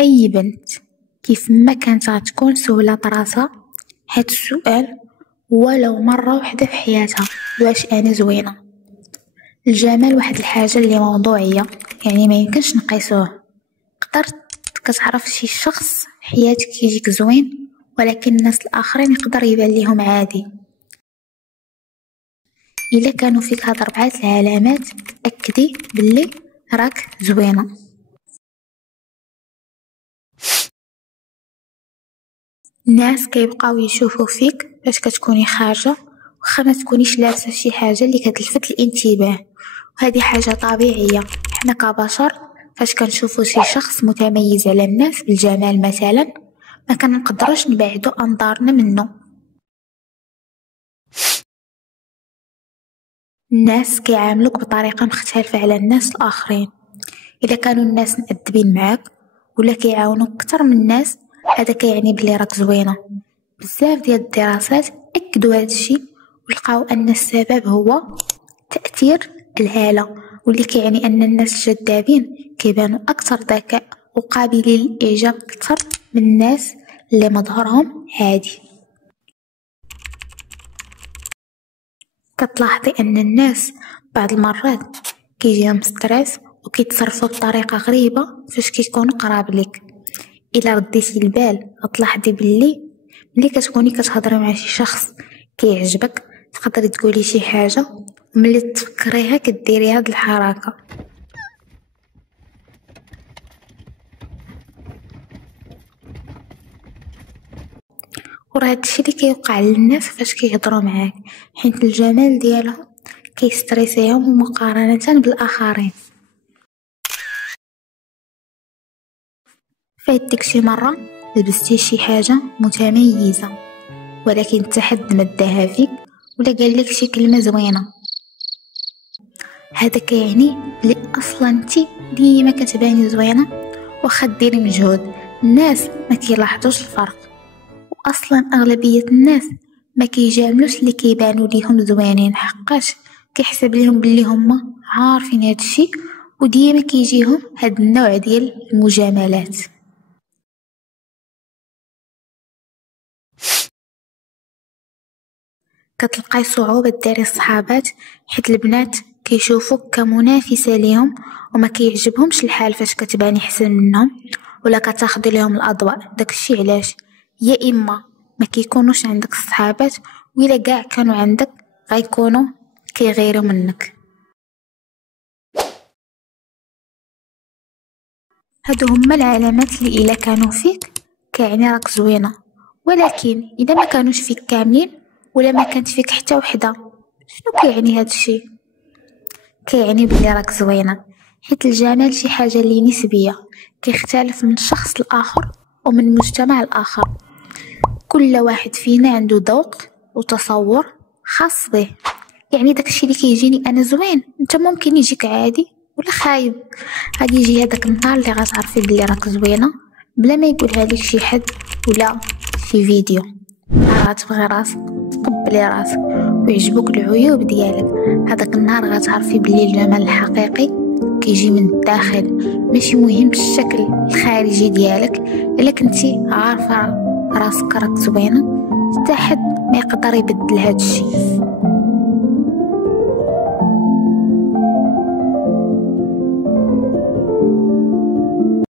أي بنت كيف ما كانت غتكون سولات راسها هاد السؤال ولو مرة وحدة في حياتها: واش أنا زوينة؟ الجمال واحد الحاجة اللي موضوعية، يعني ما يمكنش نقيسوه. قدرت كتعرف شي شخص حياتك يجيك زوين، ولكن الناس الآخرين يقدر يبان ليهم عادي. إلا كانوا فيك هاد 4 العلامات تأكدي باللي راك زوينة. الناس كيبقاو يشوفوا فيك فاش كتكوني خارجة، وخا ما تكونيش لابسة شي حاجة اللي كتلفت الانتباه، وهذه حاجة طبيعية. حنا كبشر فاش كنشوفوا شي شخص متميز على الناس بالجمال مثلا، ما كنقدروش نبعدو انظارنا منه. الناس كيعاملوك بطريقة مختلفة على الناس الآخرين. إذا كانوا الناس مؤدبين معاك ولا كيعاونوك أكتر من الناس، هذا كيعني بلي راك زوينة. بزاف ديال الدراسات أكدوا هذا الشيء، ولقاو أن السبب هو تأثير الهالة، واللي كيعني أن الناس الجذابين كيبانوا أكثر ذكاء وقابلين للإعجاب أكثر من الناس اللي مظهرهم عادي. كتلاحظي أن الناس بعض المرات كيجيهم ستريس وكيتصرفوا بطريقة غريبة فاش كيكونوا قراب ليك. إلا رديتي البال غتلاحظي باللي ملي كتكوني كتهضري مع شي شخص كيعجبك تقدري تقولي شي حاجة، وملي تفكريها كديري هاد الحركة. وراه هادشي اللي كيوقع للناس فاش كيهضروا معاك، حيت الجمال ديالهم كيستريسيهم مقارنة بالآخرين. فايتك شي مرة لبستي شي حاجة متميزة ولكن حتى حد مداها فيك ولا قالك شي كلمة زوينة، هذا كيعني بلي اصلا انتي ديما كتباني زوينة واخا ديري مجهود. الناس ما كيلاحظوش الفرق، واصلا اغلبية الناس ما كيجاملوش اللي كيبانوا ليهم زوينين، حقاش كيحسب ليهم بلي هما عارفين هذا الشيء، وديما كيجيهم هاد النوع ديال المجاملات. كتلقاي صعوبة داري الصحابات حيت البنات كيشوفوك كمنافسة ليهم، وما كيعجبهمش الحال فاش كتباني حسن منهم ولا كتاخدي لهم الاضواء. داكشي علاش يا اما ما كيكونوش عندك الصحابات، ولا كاع كانوا عندك غيكونوا كيغيروا منك. هادو هما العلامات اللي الا كانوا فيك كيعني راك زوينة، ولكن اذا ما كانوش فيك كاملين ولا ما كانت فيك حتى وحده، شنو كيعني هاد الشيء؟ كيعني بلي راك زوينة، حيت الجمال شي حاجة اللي نسبية، كيختلف من شخص لآخر ومن مجتمع لآخر. كل واحد فينا عنده ذوق وتصور خاص به. يعني داكشي اللي كيجيني انا زوين انت ممكن يجيك عادي ولا خايب. غادي يجي هذاك النهار اللي غتعرفي بلي راك زوينة بلا ما يقولها لك شي حد ولا شي فيديو. غتبغي راسك، تقبلي راسك ويعجبوك العيوب ديالك، هذاك النهار غتعرفي بلي الجمال الحقيقي كيجي من الداخل، ماشي مهم الشكل الخارجي ديالك. الا كنتي عارفه راسك راك زوينه حتى حد ما يقدر يبدل هذا الشيء.